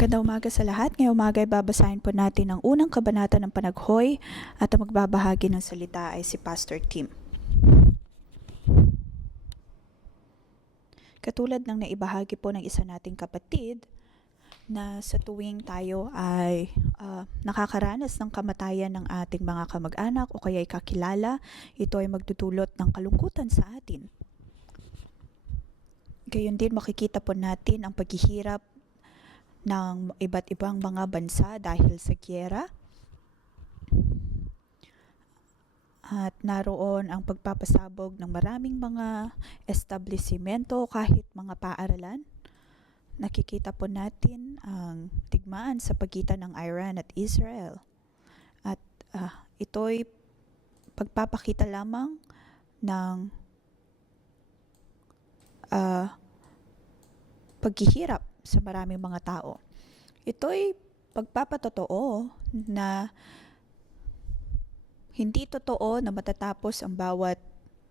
Magandang umaga sa lahat. Ngayong umaga ay babasahin po natin ang unang kabanata ng Panaghoy at ang magbabahagi ng salita ay si Pastor Tim. Katulad ng naibahagi po ng isa nating kapatid na sa tuwing tayo ay nakakaranas ng kamatayan ng ating mga kamag-anak o kaya ay kakilala, ito ay magdudulot ng kalungkutan sa atin. Gayon din makikita po natin ang paghihirap ng iba't ibang mga bansa dahil sa giyera. At naroon ang pagpapasabog ng maraming mga establishmento, kahit mga paaralan. Nakikita po natin ang digmaan sa pagitan ng Iran at Israel. At ito'y pagpapakita lamang ng paghihirap sa maraming mga tao. Ito'y pagpapatotoo na hindi totoo na matatapos ang bawat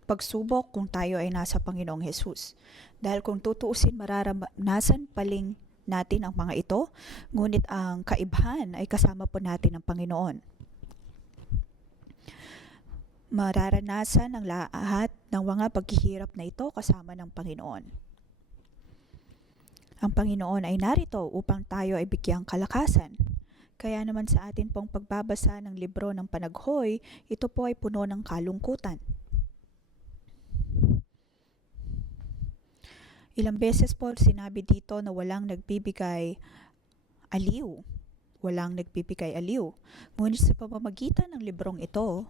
pagsubok kung tayo ay nasa Panginoong Hesus. Dahil kung tutuusin, mararanasan paling natin ang mga ito, ngunit ang kaibahan ay kasama po natin ang Panginoon. Mararanasan ang lahat ng mga paghihirap na ito kasama ng Panginoon. Ang Panginoon ay narito upang tayo ay bigyang kalakasan. Kaya naman sa atin pong pagbabasa ng libro ng Panaghoy, ito po ay puno ng kalungkutan. Ilang beses po sinabi dito na walang nagbibigay aliw. Walang nagbibigay aliw. Ngunit sa pamamagitan ng librong ito,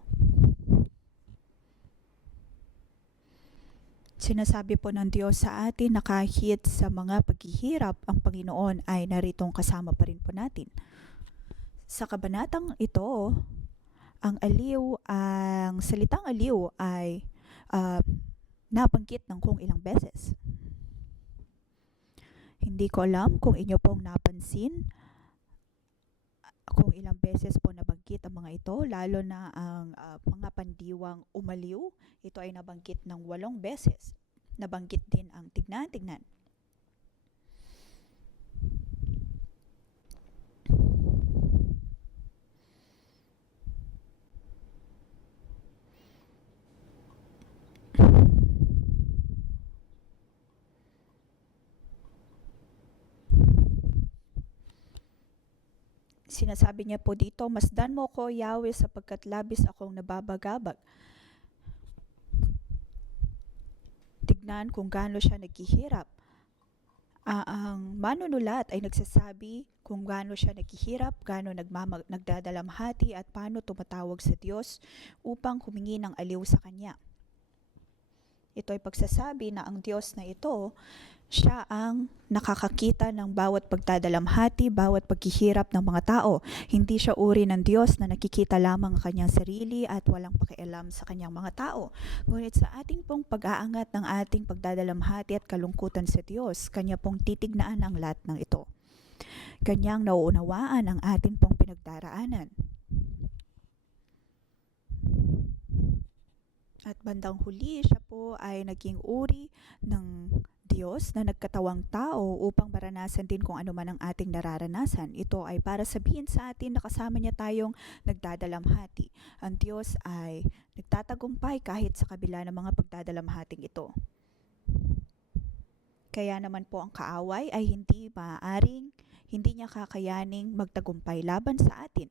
sinasabi po ng Diyos sa atin na kahit sa mga paghihirap, ang Panginoon ay naritong kasama pa rin po natin. Sa kabanatang ito, ang salitang aliw ay nabanggit ng kung ilang beses. Hindi ko alam kung inyo pong napansin kung ilang beses po nabanggit ang mga ito, lalo na ang mga pandiwang umaliw. Ito ay nabanggit ng 8 beses. Nabanggit din ang tignan. Sinasabi niya po dito, masdan mo ko, Yahweh, sapagkat labis akong nababagabag. Tignan kung gaano siya naghihirap. Ang manunulat ay nagsasabi kung gaano siya naghihirap, gaano nagdadalamhati at paano tumatawag sa Diyos upang humingi ng aliw sa Kanya. Ito ay pagsasabi na ang Diyos na ito, siya ang nakakakita ng bawat pagdadalamhati, bawat paghihirap ng mga tao. Hindi siya uri ng Diyos na nakikita lamang ang kanyang sarili at walang pakialam sa kanyang mga tao. Ngunit sa ating pong pag-aangat ng ating pagdadalamhati at kalungkutan sa Diyos, Kanya pong titignan ang lahat ng ito. Kanyang nauunawaan ang ating pong pinagdaraanan. At bandang huli, siya po ay naging uri ng Diyos na nagkatawang tao upang maranasan din kung ano man ang ating nararanasan. Ito ay para sabihin sa atin na kasama niya tayong nagdadalamhati. Ang Diyos ay nagtatagumpay kahit sa kabila ng mga pagdadalamhating ito. Kaya naman po ang kaaway ay hindi niya kakayaning magtagumpay laban sa atin.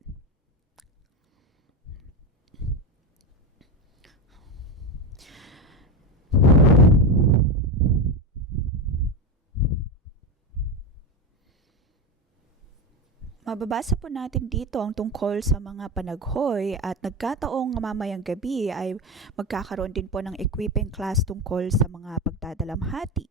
Mababasa po natin dito ang tungkol sa mga panaghoy at nagkataong mamayang gabi ay magkakaroon din po ng equipping class tungkol sa mga pagdadalamhati.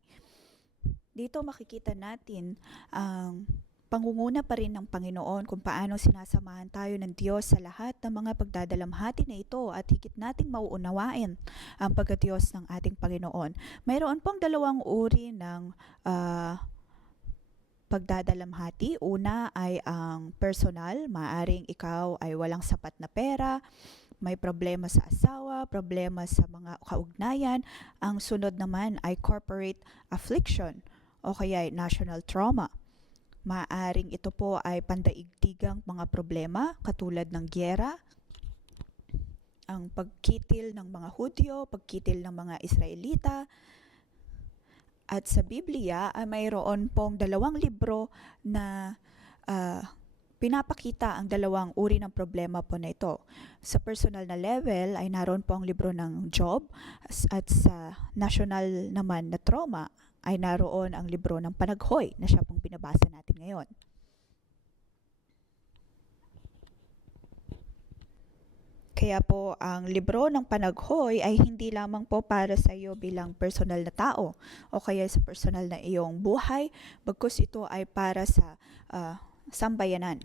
Dito makikita natin ang pangunguna pa rin ng Panginoon kung paano sinasamahan tayo ng Diyos sa lahat ng mga pagdadalamhati na ito at higit nating mauunawain ang pagkadiyos ng ating Panginoon. Mayroon pong 2 uri ng pagdadalamhati. Una ay ang personal, maaring ikaw ay walang sapat na pera, may problema sa asawa, problema sa mga kaugnayan. Ang sunod naman ay corporate affliction o kaya ay national trauma. Maaring ito po ay pandaigdigang mga problema katulad ng giyera, ang pagkitil ng mga Hudyo, pagkitil ng mga Israelita. At sa Biblia ay mayroon pong 2 libro na pinapakita ang 2 uri ng problema po na ito. Sa personal na level ay naroon po ang libro ng Job, at sa national naman na trauma ay naroon ang libro ng Panaghoy na siya pong pinabasa natin ngayon. Kaya po ang libro ng Panaghoy ay hindi lamang po para sa iyo bilang personal na tao o kaya sa personal na iyong buhay, bagkus ito ay para sa sambayanan.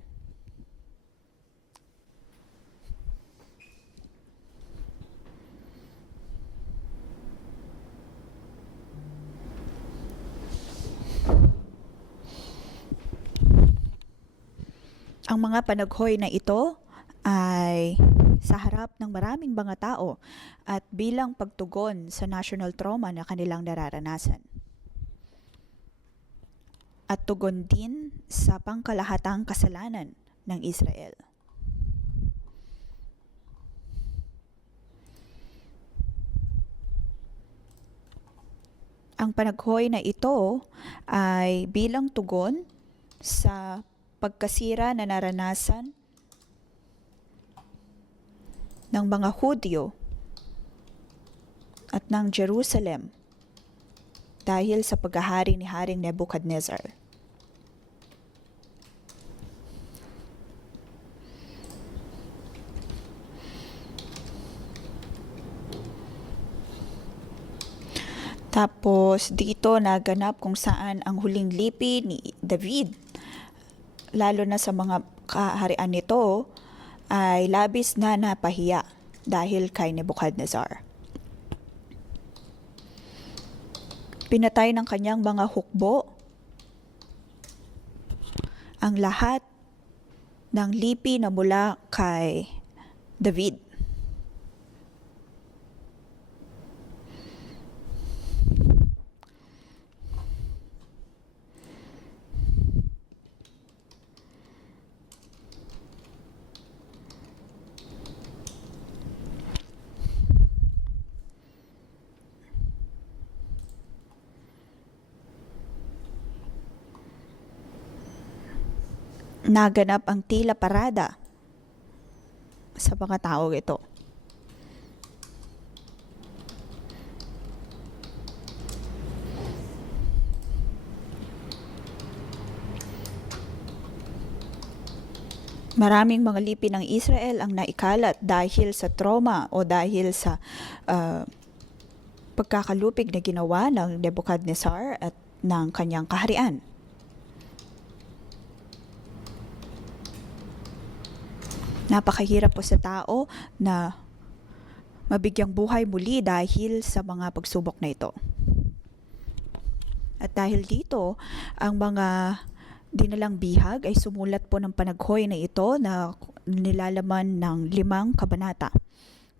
Ang mga panaghoy na ito ay sa harap ng maraming mga tao at bilang pagtugon sa national trauma na kanilang nararanasan. At tugon din sa pangkalahatang kasalanan ng Israel. Ang panaghoy na ito ay bilang tugon sa pagkasira na naranasan ng mga Hudyo at ng Jerusalem dahil sa paghahari ni Haring Nebuchadnezzar. Tapos dito naganap kung saan ang huling lipi ni David, lalo na sa mga kaharian nito, ay labis na napahiya dahil kay Nebuchadnezzar. Pinatay ng kanyang mga hukbo ang lahat ng lipi na mula kay David. Naganap ang tila parada sa mga tao ito. Maraming mga lipi ng Israel ang naikalat dahil sa trauma o dahil sa pagkakalupig na ginawa ng Nebuchadnezzar at ng kanyang kaharian. Napakahirap po sa tao na mabigyang buhay muli dahil sa mga pagsubok na ito. At dahil dito, ang mga dinalang bihag ay sumulat po ng panaghoy na ito na nilalaman ng 5 kabanata.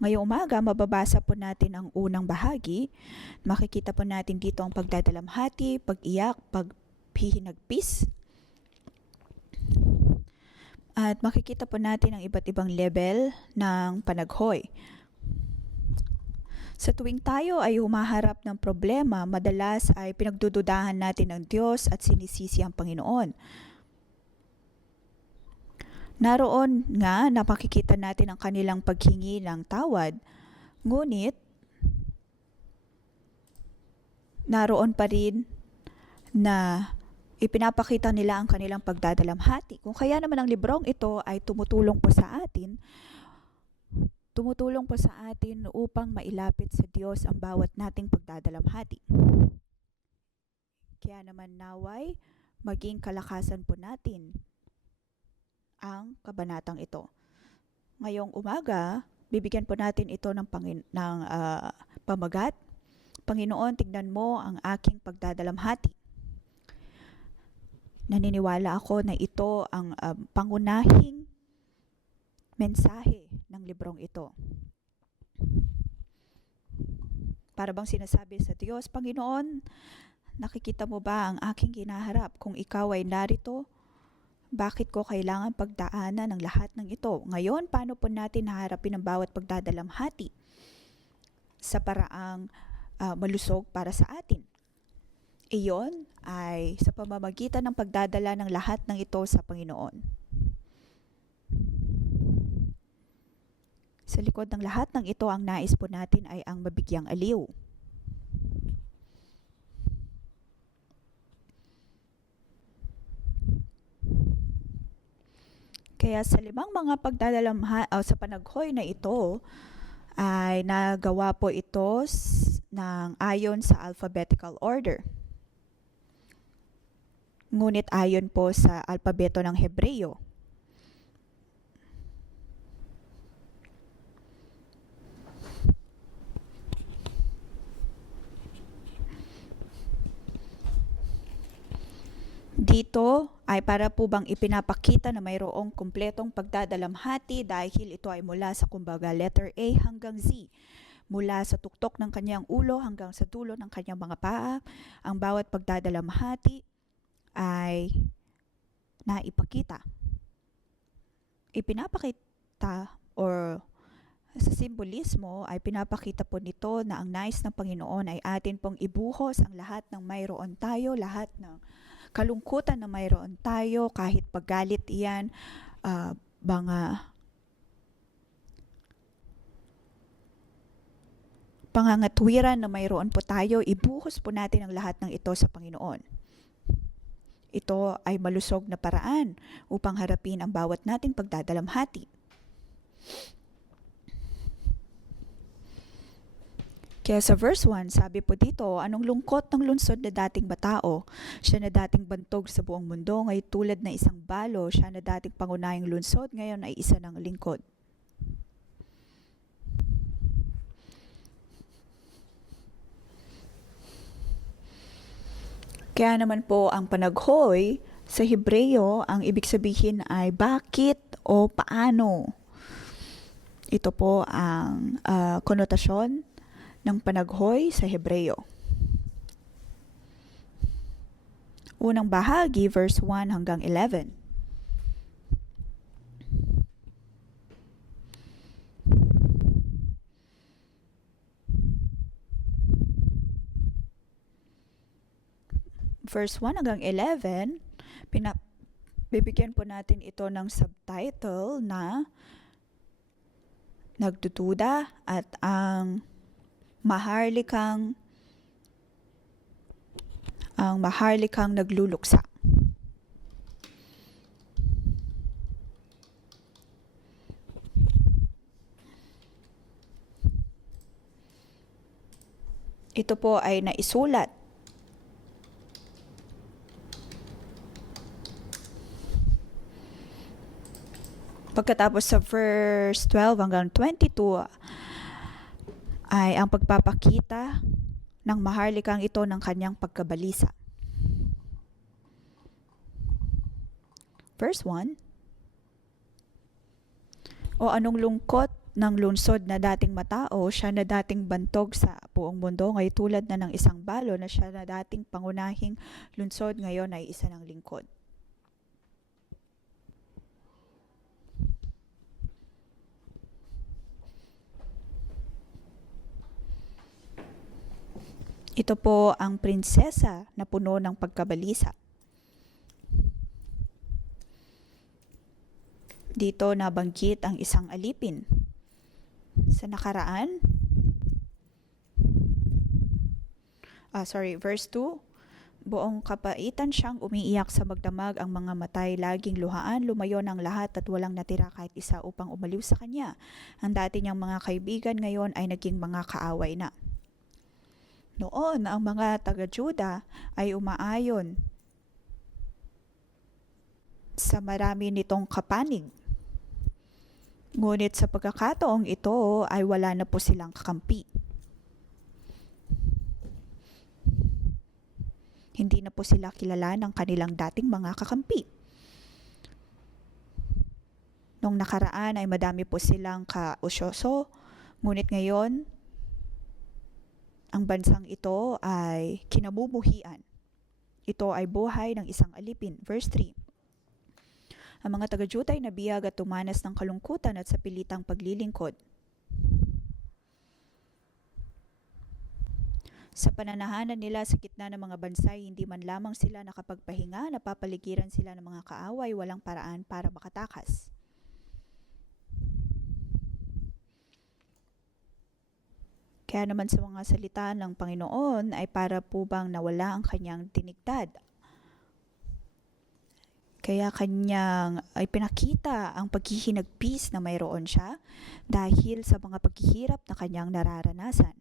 Ngayong umaga, mababasa po natin ang unang bahagi. Makikita po natin dito ang pagdadalamhati, pag-iyak, paghihinagpis. At makikita po natin ang iba't ibang level ng panaghoy. Sa tuwing tayo ay humaharap ng problema, madalas ay pinagdududahan natin ang Diyos at sinisisi ang Panginoon. Naroon nga napakikita natin ang kanilang paghingi ng tawad, ngunit naroon pa rin na ipinapakita nila ang kanilang pagdadalamhati. Kung kaya naman ang librong ito ay tumutulong po sa atin upang mailapit sa Diyos ang bawat nating pagdadalamhati. Kaya naman naway, maging kalakasan po natin ang kabanatang ito. Ngayong umaga, bibigyan po natin ito ng pamagat. Panginoon, tignan mo ang aking pagdadalamhati. Naniniwala ako na ito ang pangunahing mensahe ng librong ito. Para bang sinasabi sa Diyos, Panginoon, nakikita mo ba ang aking kinaharap? Kung ikaw ay narito, bakit ko kailangan pagdaanan ng lahat ng ito? Ngayon, paano po natin haharapin ang bawat pagdadalamhati sa paraang malusog para sa atin? Iyon ay sa pamamagitan ng pagdadala ng lahat ng ito sa Panginoon. Sa likod ng lahat ng ito, ang nais po natin ay ang mabigyang aliw. Kaya sa limang mga sa panaghoy na ito, ay nagawa po ito ng ayon sa alphabetical order. Ngunit ayon po sa alpabeto ng Hebreo. Dito ay para po bang ipinapakita na mayroong kumpletong pagdadalamhati dahil ito ay mula sa kumbaga letter A hanggang Z. Mula sa tuktok ng kanyang ulo hanggang sa dulo ng kanyang mga paa, ang bawat pagdadalamhati ay naipakita. Ipinapakita or sa simbolismo ay pinapakita po nito na ang nais ng Panginoon ay atin pong ibuhos ang lahat ng mayroon tayo, lahat ng kalungkutan na mayroon tayo, kahit paggalit iyan, mga pangangatwiran na mayroon po tayo, ibuhos po natin ang lahat ng ito sa Panginoon. Ito ay malusog na paraan upang harapin ang bawat nating pagdadalamhati. Kaya sa verse 1, sabi po dito, anong lungkot ng lungsod na dating matao, siya na dating bantog sa buong mundo, ngayon tulad na isang balo, siya na dating pangunahing lungsod, ngayon ay isa ng lingkod. Kaya naman po ang panaghoy sa Hebreo, ang ibig sabihin ay bakit o paano. Ito po ang konotasyon ng panaghoy sa Hebreo. Unang bahagi, verse 1 hanggang 11. Verse 1 hanggang 11, bibigyan po natin ito ng subtitle na Nagdududa at ang maharlikang nagluluksa. Ito po ay naisulat pagkatapos sa verse 12 hanggang 22 ay ang pagpapakita ng maharlikang ito ng kanyang pagkabalisa. Verse 1, o anong lungkot ng lungsod na dating matao, siya na dating bantog sa buong mundo, ngayon tulad na ng isang balo na siya na dating pangunahing lungsod, ngayon ay isa ng lingkod. Ito po ang prinsesa na puno ng pagkabalisa. Dito nabanggit ang isang alipin. Sa nakaraan, verse 2, buong kapaitan siyang umiiyak sa magdamag, ang mga matay laging luhaan, lumayo ng lahat at walang natira kahit isa upang umaliw sa kanya. Ang dati niyang mga kaibigan ngayon ay naging mga kaaway na. Noon, ang mga taga-Juda ay umaayon sa marami nitong kapanig. Ngunit sa pagkakataong ito ay wala na po silang kakampi. Hindi na po sila kilala ng kanilang dating mga kakampi. Nung nakaraan ay madami po silang kausyoso, ngunit ngayon Ang bansang ito ay kinamumuhian. Ito ay buhay ng isang alipin. Verse 3. Ang mga taga-Juda ay nabiyag at tumanas ng kalungkutan at sa pilitang paglilingkod. Sa pananahanan nila sa gitna ng mga bansay, hindi man lamang sila nakapagpahinga, napapaligiran sila ng mga kaaway, walang paraan para makatakas. Kaya naman sa mga salita ng Panginoon ay para po bang nawala ang kanyang tinigdad. Kaya kanyang ay pinakita ang paghihinagpis na mayroon siya dahil sa mga paghihirap na kanyang nararanasan.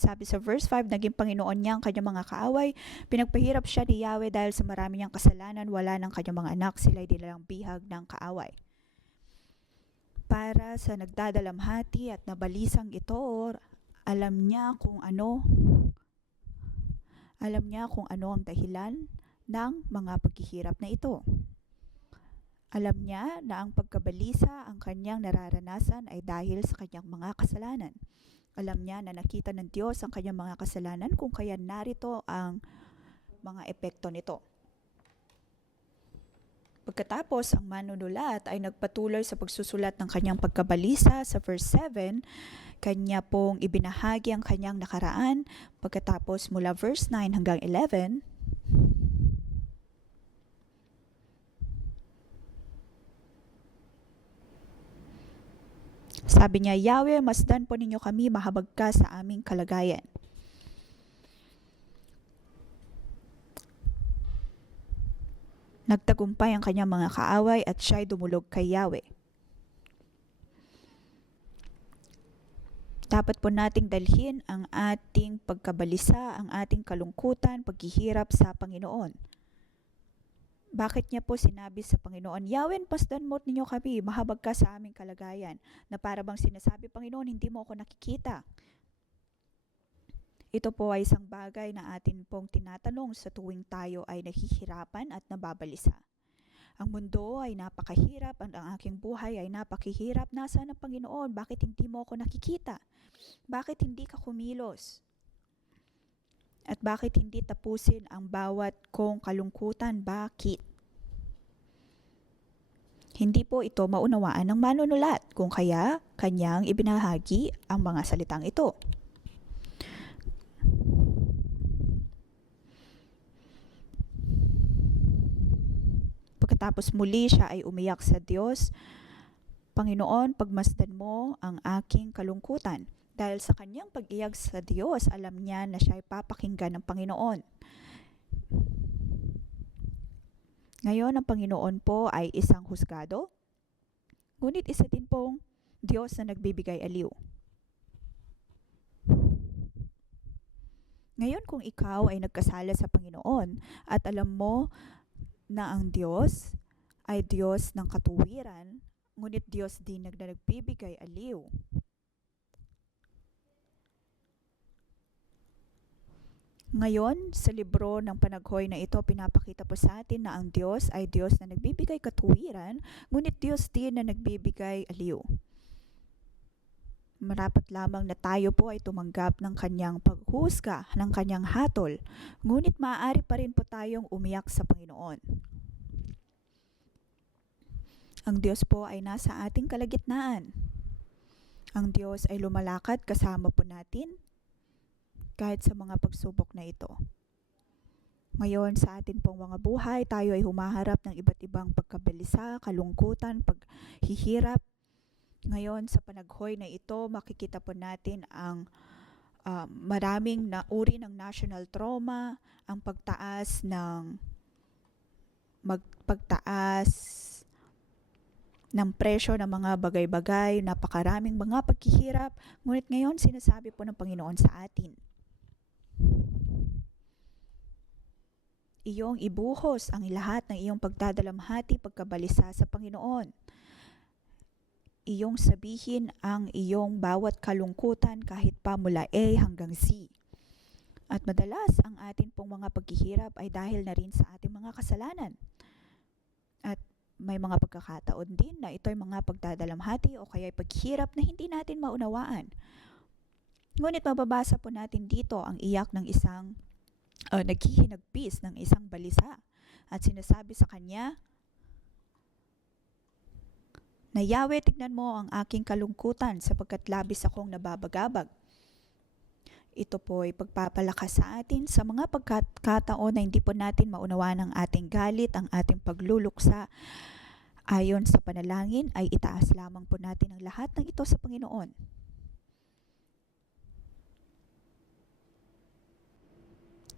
Sabi sa verse 5, naging Panginoon niya ang kanyang mga kaaway. Pinagpahirap siya ni Yahweh dahil sa marami niyang kasalanan. Wala ng kanyang mga anak, sila'y dilalang bihag ng kaaway. Para sa nagdadalamhati at nabalisang ito, alam niya kung ano ang dahilan ng mga paghihirap na ito. Alam niya na ang pagkabalisa ang kanyang nararanasan ay dahil sa kanyang mga kasalanan. Alam niya na nakita ng Diyos ang kanyang mga kasalanan kung kaya narito ang mga epekto nito. Pagkatapos, ang manunulat ay nagpatuloy sa pagsusulat ng kanyang pagkabalisa sa verse 7. Kanya pong ibinahagi ang kanyang nakaraan. Pagkatapos mula verse 9 hanggang 11, sabi niya, Yahweh, masdan po ninyo kami, mahabag ka sa aming kalagayan. Nagtagumpay ang kanyang mga kaaway at siya'y dumulog kay Yahweh. Dapat po nating dalhin ang ating pagkabalisa, ang ating kalungkutan, paghihirap sa Panginoon. Bakit niya po sinabi sa Panginoon, Yahweh, pasdan mo ninyo kami, mahabag ka sa aming kalagayan, na para bang sinasabi, Panginoon, hindi mo ako nakikita. Ito po ay isang bagay na atin pong tinatanong sa tuwing tayo ay nahihirapan at nababalisa. Ang mundo ay napakahirap, ang aking buhay ay napakahirap. Nasaan ang Panginoon? Bakit hindi mo ako nakikita? Bakit hindi ka kumilos? At bakit hindi tapusin ang bawat kong kalungkutan? Bakit? Hindi po ito maunawaan ng manunulat, kung kaya kanyang ibinahagi ang mga salitang ito. Pagkatapos muli siya ay umiyak sa Diyos, Panginoon, pagmasdan mo ang aking kalungkutan. Dahil sa kanyang pag-iyak sa Diyos, alam niya na siya ay papakinggan ng Panginoon. Ngayon, ang Panginoon po ay isang husgado, ngunit isa din pong Diyos na nagbibigay aliw. Ngayon, kung ikaw ay nagkasala sa Panginoon at alam mo na ang Diyos ay Diyos ng katuwiran, ngunit Diyos din na nagbibigay aliw, ngayon, sa libro ng panaghoy na ito, pinapakita po sa atin na ang Diyos ay Diyos na nagbibigay katuwiran, ngunit Diyos din na nagbibigay aliw. Marapat lamang na tayo po ay tumanggap ng kanyang paghusga, ng kanyang hatol, ngunit maaari pa rin po tayong umiyak sa Panginoon. Ang Diyos po ay nasa ating kalagitnaan. Ang Diyos ay lumalakad kasama po natin, kahit sa mga pagsubok na ito. Ngayon sa atin pong mga buhay, tayo ay humaharap ng iba't ibang pagkabalisa, kalungkutan, paghihirap. Ngayon sa panaghoy na ito, makikita po natin ang maraming uri ng national trauma, ang pagtaas ng presyo ng mga bagay-bagay, napakaraming mga paghihirap. Ngunit ngayon sinasabi po ng Panginoon sa atin, iyong ibuhos ang lahat ng iyong pagdadalamhati, pagkabalisa sa Panginoon. Iyong sabihin ang iyong bawat kalungkutan kahit pa mula A hanggang Z. At madalas ang atin pong mga paghihirap ay dahil na rin sa ating mga kasalanan. At may mga pagkakataon din na ito'y mga pagdadalamhati o kaya paghirap na hindi natin maunawaan. Ngunit mababasa po natin dito ang iyak ng isang naghihinagpis ng isang balisa at sinasabi sa kanya na, Yahweh, tignan mo ang aking kalungkutan sapagkat labis akong nababagabag. Ito po ay pagpapalakas sa atin sa mga pagkakataon na hindi po natin maunawaan ang ating galit, ang ating pagluluksa. Ayon sa panalangin ay itaas lamang po natin ang lahat ng ito sa Panginoon.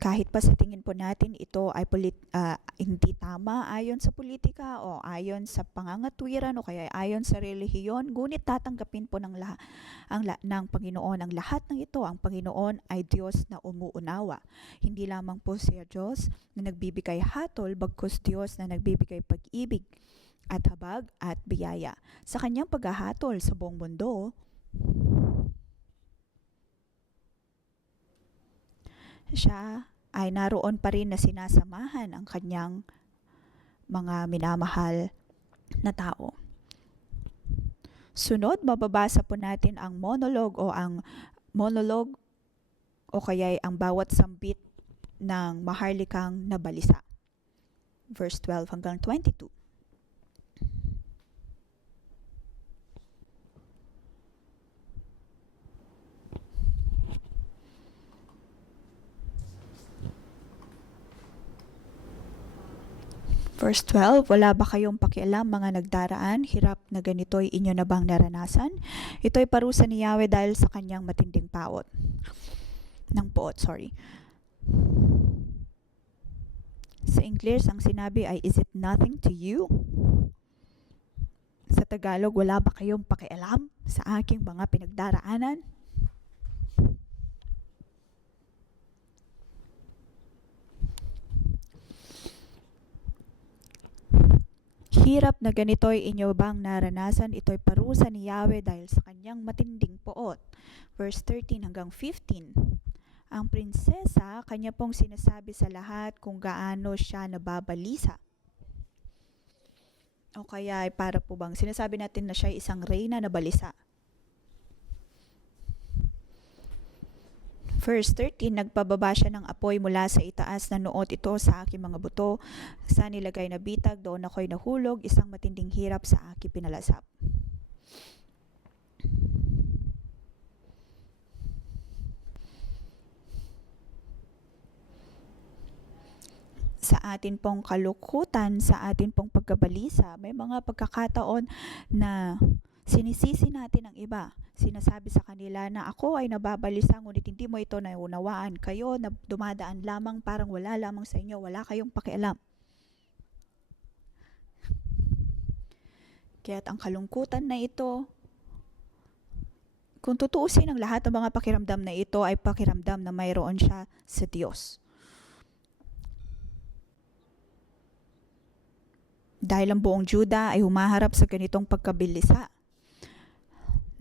Kahit pa sa tingin po natin ito ay hindi tama ayon sa politika o ayon sa pangangatwiran o kaya ayon sa relihiyon, ngunit tatanggapin po ng Panginoon ang lahat ng ito. Ang Panginoon ay Diyos na umuunawa. Hindi lamang po siya Diyos na nagbibigay hatol, bagkus Diyos na nagbibigay pag-ibig at habag at biyaya. Sa kanyang paghahatol sa buong mundo, siya ay naroon pa rin na sinasamahan ang kanyang mga minamahal na tao. Sunod, mababasa po natin ang monologue o kaya ang bawat sambit ng maharlikang na balisa. Verse 12 hanggang 22. Verse 12, wala ba kayong pakialam mga nagdaraan? Hirap na ganito'y inyo na bang naranasan? Ito'y parusa ni Yahweh dahil sa kanyang matinding poot. Sa English, ang sinabi ay, is it nothing to you? Sa Tagalog, wala ba kayong pakialam sa aking mga pinagdaraanan? Hirap na ganito'y inyo bang naranasan? Ito'y parusa ni Yahweh dahil sa kanyang matinding poot. Verse 13 hanggang 15. Ang prinsesa, kanya pong sinasabi sa lahat kung gaano siya nababalisa. O kaya ay para po bang sinasabi natin na siya ay isang reyna na balisa. Verse 13, nagpababa siya ng apoy mula sa itaas na nuot ito sa aking mga buto. Sa nilagay na bitag, doon ako'y nahulog, isang matinding hirap sa aking pinalasap. Sa atin pong kalukutan, sa atin pong pagkabalisa, may mga pagkakataon na sinisisi natin ang iba. Sinasabi sa kanila na ako ay nababalisa, ngunit hindi mo ito naunawaan. Kayo na dumadaan lamang, parang wala lamang sa inyo, wala kayong pakialam. Kaya't ang kalungkutan na ito, kung tutuusin ang lahat ng mga pakiramdam na ito ay pakiramdam na mayroon siya sa Diyos. Dahil ang buong Juda ay humaharap sa ganitong pagkabilisa.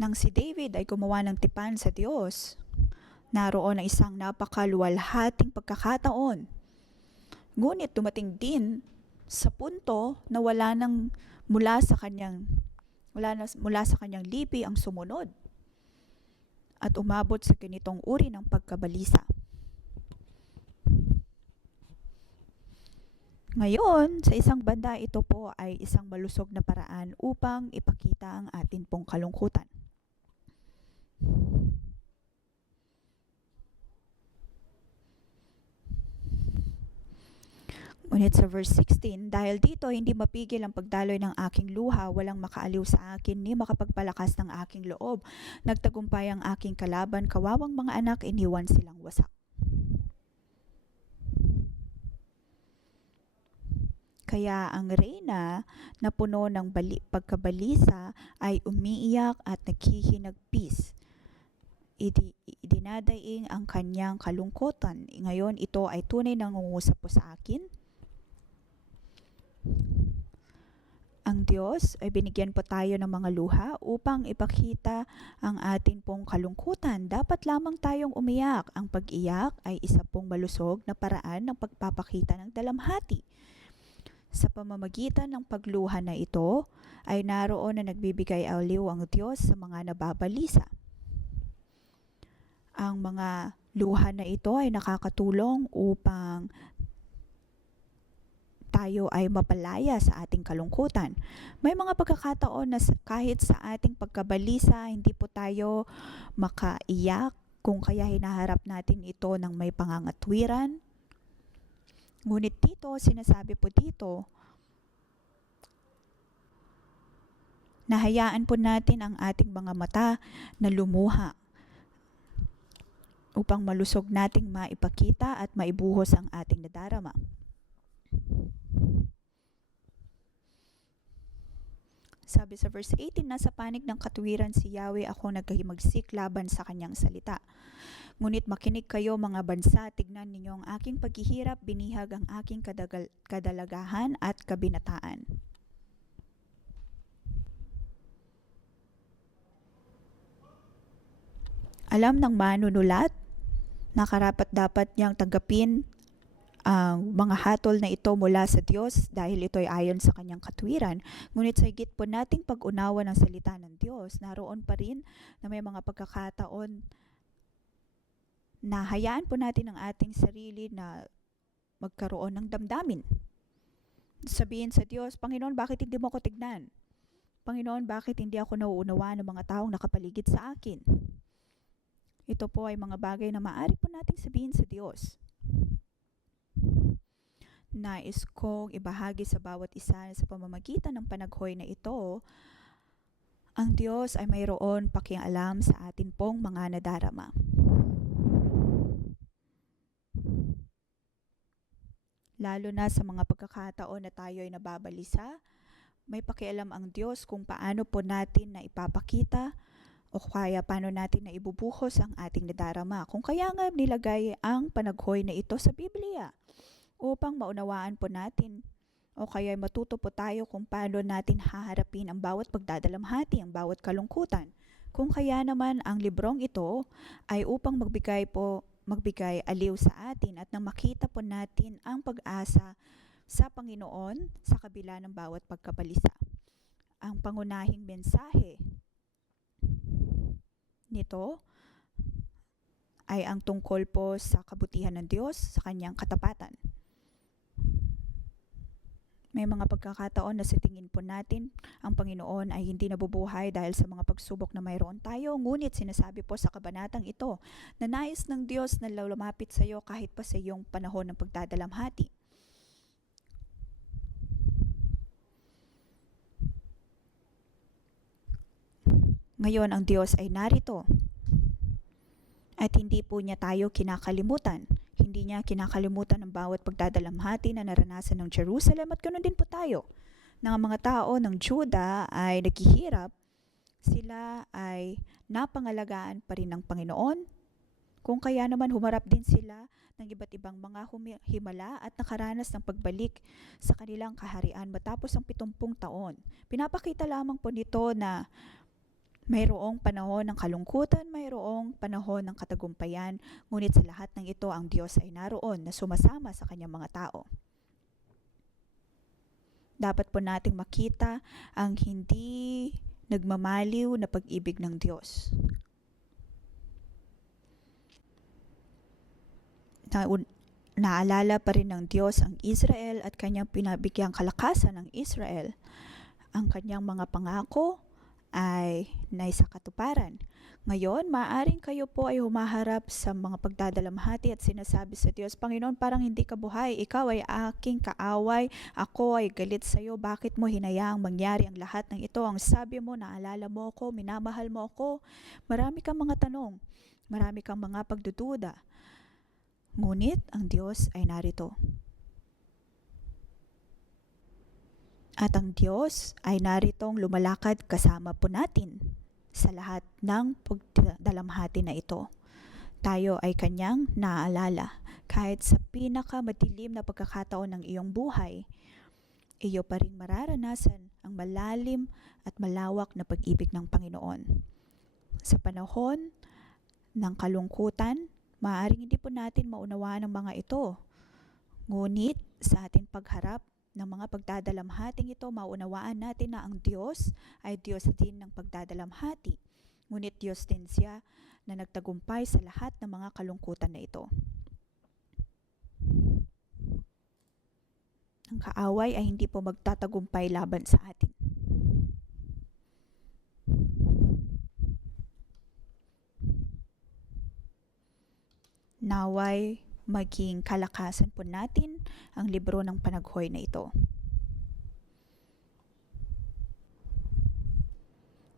Nang si David ay gumawa ng tipan sa Diyos, naroon ang isang napakaluwalhating pagkakataon. Ngunit dumating din sa punto na mula sa kanyang lipi ang sumunod at umabot sa ganitong uri ng pagkabalisa. Ngayon, sa isang banda, ito po ay isang malusog na paraan upang ipakita ang atin pong kalungkutan. Ngunit sa verse 16, dahil dito hindi mapigil ang pagdaloy ng aking luha, walang makaaliw sa akin ni makapagpalakas ng aking loob. Nagtagumpay ang aking kalaban, kawawang mga anak, iniwan silang wasak. Kaya ang reyna na puno ng pagkabalisa ay umiiyak at naghihinagpis. Dinadaing ang kanyang kalungkutan. Ngayon, ito ay tunay na nangungusap po sa akin. Ang Diyos ay binigyan po tayo ng mga luha upang ipakita ang atin pong kalungkutan. Dapat lamang tayong umiyak. Ang pag-iyak ay isa pong malusog na paraan ng pagpapakita ng dalamhati. Sa pamamagitan ng pagluha na ito, ay naroon na nagbibigay aliw ang Diyos sa mga nababalisa. Ang mga luha na ito ay nakakatulong upang tayo ay mapalaya sa ating kalungkutan. May mga pagkakataon na kahit sa ating pagkabalisa, hindi po tayo makaiyak, kung kaya hinaharap natin ito ng may pangangatwiran. Ngunit dito, sinasabi po dito, nahayaan po natin ang ating mga mata na lumuha upang malusog nating maipakita at maibuhos ang ating nadarama. Sabi sa verse 18, nasa panig ng katuwiran si Yahweh ako naghimagsik laban sa kanyang salita. Ngunit makinig kayo mga bansa, tignan ninyo ang aking paghihirap, binihag ang aking kadalagahan at kabinataan. Alam ng manunulat na karapat-dapat niyang tanggapin ang mga hatol na ito mula sa Diyos dahil ito ay ayon sa kanyang katwiran. Ngunit sa higit po nating pag-unawa ng salita ng Diyos, naroon pa rin na may mga pagkakataon na hayaan po natin ang ating sarili na magkaroon ng damdamin. Sabihin sa Diyos, Panginoon, bakit hindi mo ako tignan? Panginoon, bakit hindi ako nauunawaan ng mga taong nakapaligid sa akin? Ito po ay mga bagay na maaari po nating sabihin sa Diyos. Nais kong ibahagi sa bawat isa sa pamamagitan ng panaghoy na ito, ang Diyos ay mayroon pakialam sa atin pong mga nadarama. Lalo na sa mga pagkakataon na tayo ay nababalisa, may pakialam ang Diyos kung paano po natin na ipapakita o kaya paano natin na ibubuhos ang ating nadarama. Kung kaya nga nilagay ang panaghoy na ito sa Biblia, upang maunawaan po natin o kaya matuto po tayo kung paano natin haharapin ang bawat pagdadalamhati, ang bawat kalungkutan. Kung kaya naman ang librong ito ay upang magbigay aliw sa atin at nang makita po natin ang pag-asa sa Panginoon sa kabila ng bawat pagkabalisa. Ang pangunahing mensahe nito ay ang tungkol po sa kabutihan ng Diyos, sa kanyang katapatan. May mga pagkakataon na sa tingin po natin, ang Panginoon ay hindi nabubuhay dahil sa mga pagsubok na mayroon tayo. Ngunit sinasabi po sa kabanatang ito na nais ng Diyos na lumapit sa iyo kahit pa sa iyong panahon ng pagdadalamhati. Ngayon ang Diyos ay narito at hindi po niya tayo kinakalimutan. Hindi niya kinakalimutan ang bawat pagdadalamhati na naranasan ng Jerusalem at ganoon din po tayo. Ng mga tao ng Juda ay naghihirap, sila ay napangalagaan pa rin ng Panginoon. Kung kaya naman humarap din sila ng iba't ibang mga himala at nakaranas ng pagbalik sa kanilang kaharian matapos ang 70 taon. Pinapakita lamang po nito na mayroong panahon ng kalungkutan, mayroong panahon ng katagumpayan, ngunit sa lahat ng ito ang Diyos ay naroon na sumasama sa kanyang mga tao. Dapat po nating makita ang hindi nagmamaliw na pag-ibig ng Diyos. Naalala pa rin ng Diyos ang Israel at kanyang pinabigyang kalakasan ng Israel. Ang kanyang mga pangako ay naisakatuparan. Ngayon, maaring kayo po ay humaharap sa mga pagdadalamhati at sinasabi sa Diyos, Panginoon, parang hindi ka buhay. Ikaw ay aking kaaway. Ako ay galit sa iyo. Bakit mo hinayaang mangyari ang lahat ng ito? Ang sabi mo, naalala mo ako, minamahal mo ako. Marami kang mga tanong. Marami kang mga pagdududa. Ngunit, ang Diyos ay narito. At ang Diyos ay naritong lumalakad kasama po natin sa lahat ng pagdalamhati na ito. Tayo ay kanyang naaalala. Kahit sa pinakamadilim na pagkakataon ng iyong buhay, iyo pa rin mararanasan ang malalim at malawak na pag-ibig ng Panginoon. Sa panahon ng kalungkutan, maaaring hindi po natin maunawaan ang mga ito. Ngunit sa ating pagharap ng mga pagdadalamhating ito, maunawaan natin na ang Diyos ay Diyos din ng pagdadalamhati. Ngunit Diyos din siya na nagtagumpay sa lahat ng mga kalungkutan na ito. Ang kaaway ay hindi po magtatagumpay laban sa atin. Naway maging kalakasan po natin ang libro ng panaghoy na ito.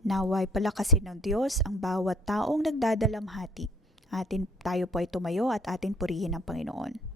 Naway palakasin ng Diyos ang bawat taong nagdadalamhati. Tayo po ay tumayo at atin purihin ang Panginoon.